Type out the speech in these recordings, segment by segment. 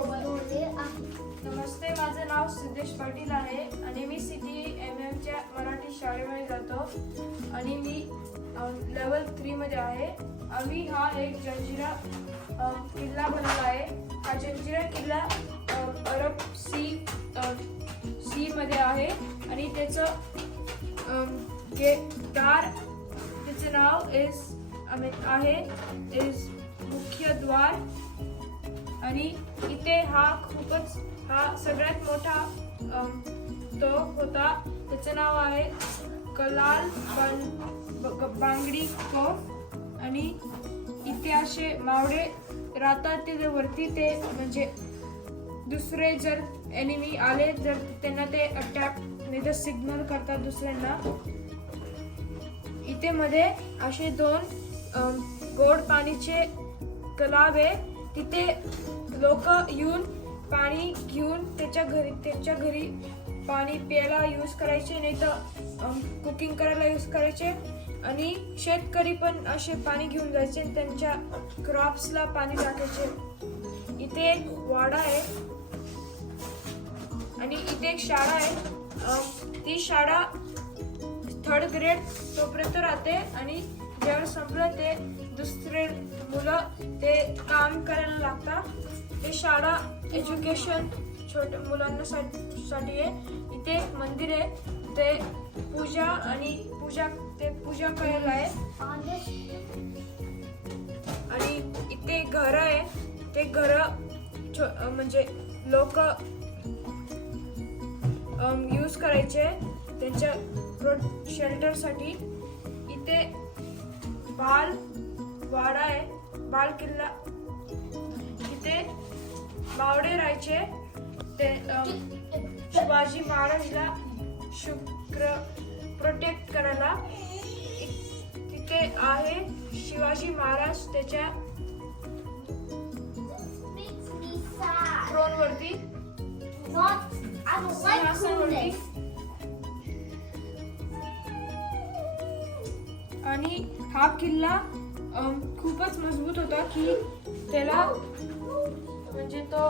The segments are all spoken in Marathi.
बनवले आहे. नमस्ते, माझं नाव सिद्धेश पाटील आहे आणि मी CTMM च्या मराठी शाळेमध्ये जातो आणि मी लेवल 3 मध्ये आहे. आम्ही हा एक जंजिरा किल्ला बनवला आहे. हा जंजिरा किल्ला अरब सी मध्ये आहे आणि त्याचं त्याचं नाव आहे मुख्य द्वार. आणि इथे हा सगळ्यात मोठा तोफ होता. त्याचं नाव आहे कलाल बांगडी तोफ. आणि इथे असे मावळे राहतात ते वरती, ते म्हणजे दुसरे जर एनिमी आले जर त्यांना ते अटॅक नाही तर सिग्नल करतात दुसऱ्यांना. इथे मध्ये असे 2 गोड पाणीचे तलाव आहे. तिथे लोक येऊन पाणी घेऊन त्याच्या घरी पाणी प्यायला यूज करायचे, नाही तर कुकिंग करायला यूज करायचे. आणि शेतकरी पण असे पाणी घेऊन जायचे आणि त्यांच्या क्रॉप्सला पाणी टाकायचे. इथे एक वाडा आहे आणि इथे एक शाळा आहे. ती शाळा 3rd ग्रेड तोपर्यंत राहते आणि ज्यावेळेस संपलं ते दुसरे मुलं ते काम करायला लागतात. ते शाळा एज्युकेशन छोट्या मुलांना साठी आहे. इथे एक मंदिर आहे, ते पूजा करायला आहे. आणि इथे घर आहे, ते घर म्हणजे लोक यूज करायचे त्यांच्या शेल्टर साठी. इथे वाडा आहे, बाल किल्ला. इथे मावळे राहायचे. ते शिवाजी महाराजला प्रोटेक्ट करायला. तिथे आहे शिवाजी महाराज त्याच्या थ्रोनवरती सिंहासनावरती. आणि हा किल्ला खूपच मजबूत होता की त्याला म्हणजे तो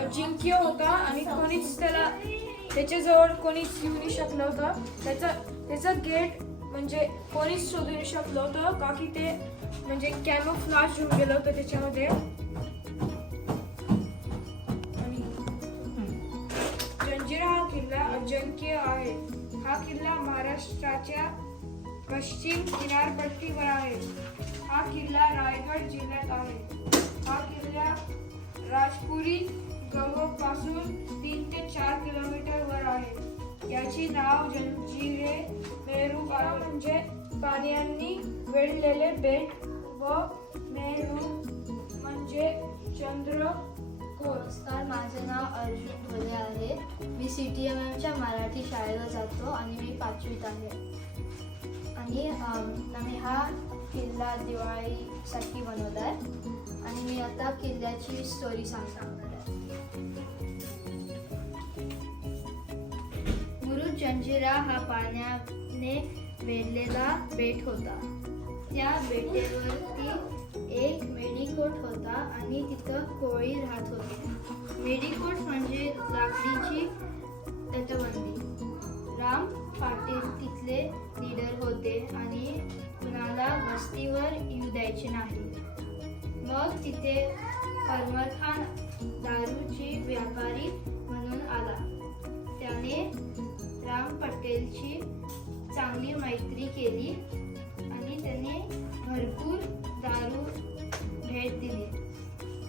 अजिंक्य होता आणि कोणीच त्याच्याजवळ कोणीच येऊ नाही शकलं होतं. त्याचा गेट म्हणजे कोणीच शोधू नाही शकलं होतं, का की ते म्हणजे कॅमोफ्लाज होऊन गेलं होतं त्याच्यामध्ये. आणि जंजिरा हा किल्ला अजिंक्य आहे. हा किल्ला महाराष्ट्राच्या पश्चिम किनारपट्टीवर आहे. हा किल्ला रायगड जिल्ह्यात आहे. हा किल्ला राजपुरी गावापासून 3 ते 4 किलोमीटर वर आहे. याची नाव जंजिरे मेरू म्हणजे पाण्याने वेढलेले बेट व मेरू म्हणजे चंद्रकोर. नमस्कार, माझे नाव अर्जुन ढोले आहे. मी CTMM च्या मराठी शाळेला जातो आणि मी 5वीत आहे. आणि आम्ही हा किल्ला दिवाळीसाठी बनवला आहे. आणि मी आता किल्ल्याची स्टोरी सांगणार आहे. मुरुड जंजिरा हा पाण्याने वेढलेला बेट होता. त्या बेटावरती एक मेढीकोट होता आणि तिथं कोळी राहत होते. मेढीकोट म्हणजे लाकडीची तटबंदी. राम पाटील तिथले लीडर होते आणि कुणाला वस्तीवर येऊ द्यायचे नाही. मग तिथे परमरखान दारूची व्यापारी म्हणून आला. त्याने राम पटेलची चांगली मैत्री केली आणि त्याने भरपूर दारू भेट दिली.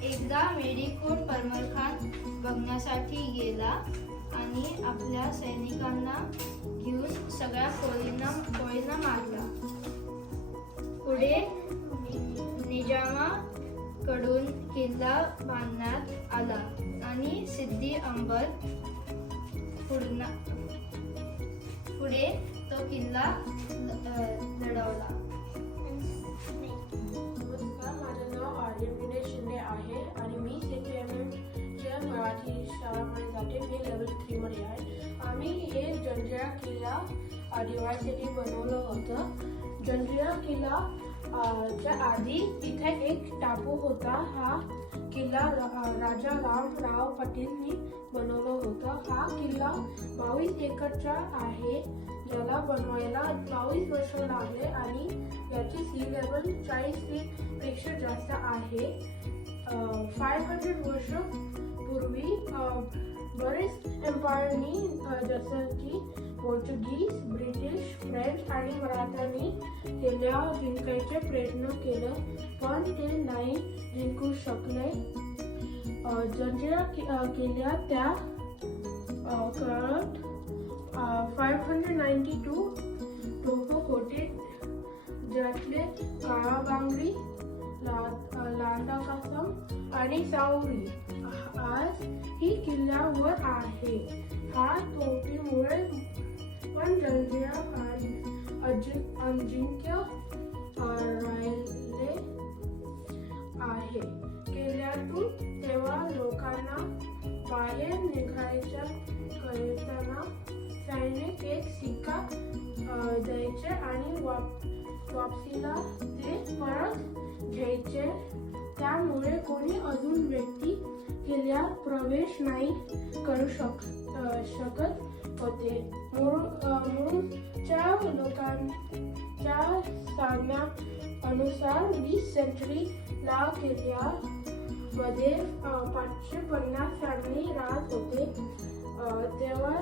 एकदा मेढीकोट परमरखान बघण्यासाठी गेला आणि आपल्या सैनिकांना घेऊन सगळ्या कोळींना मारला. पुढे निजामाकडून किल्ला बांधण्यात आला आणि सिद्दी अंबर पुढे तो किल्ला लढवला. नमस्कार, माझं नाव आर्यन विनय शिंदे आहे आणि मी CTMM च्या मराठी शाळेमध्ये जाते. मी लेवल 3 मध्ये आहे. आम्ही हे जंजिरा किल्ला दिवाळीसाठी बनवलं होतं. जंजिरा किल्ला च्या आधी इथे एक टापू होता. हा किल्ला राजा रामराव पाटीलनी बनवला होता. हा किल्ला 22 एकरचा आहे, ज्याला बनवायला 22 वर्ष लागले आणि याची सी लेवल 40 फीट पेक्षा जास्त आहे. 500 वर्ष पूर्वी बरेच एम्पायरनी जसं की पोर्तुगीज, ब्रिटिश, फ्रेंच आणि मराठ्यांनी किल्ला जिंकायचे प्रयत्न केले, पण ते नाही जिंकू शकले. जंजिरा किल्ला त्या काळात 592 तोफ होते, ज्यातले काळाबांगडी, लांडाकासम आणि सावरी आज ही किल्ल्यावर आहे. हा तोफीमुळे पण जंजिरा अजिंक्य राहिले आहे. किल्ल्यातून तेव्हा लोकांना बाहेर निघायच्या करताना सैनिक एक सिक्का द्यायचे आणि वापसीला ते परत घ्यायचे. त्यामुळे कोणी अजून व्यक्ती किल्ल्यात प्रवेश नाही करू शकत होते. मूळच्या लोकांच्या सांगण्यानुसार 20 सेंचुरी ला किल्ल्यामध्ये 550 फॅमिली राहत होते. तेव्हा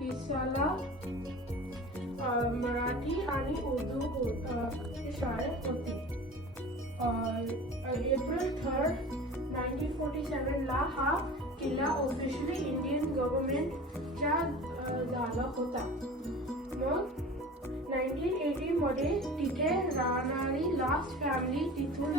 हिस्साला मराठी आणि उर्दू शाळेत होते. एप्रिल 3, 1947 ला हा किल्ला ऑफिशियली इंडियन गव्हर्नमेंटच्या झाला होता. मग 1980 मध्ये तिथे राहणारी लास्ट फॅमिली तिथून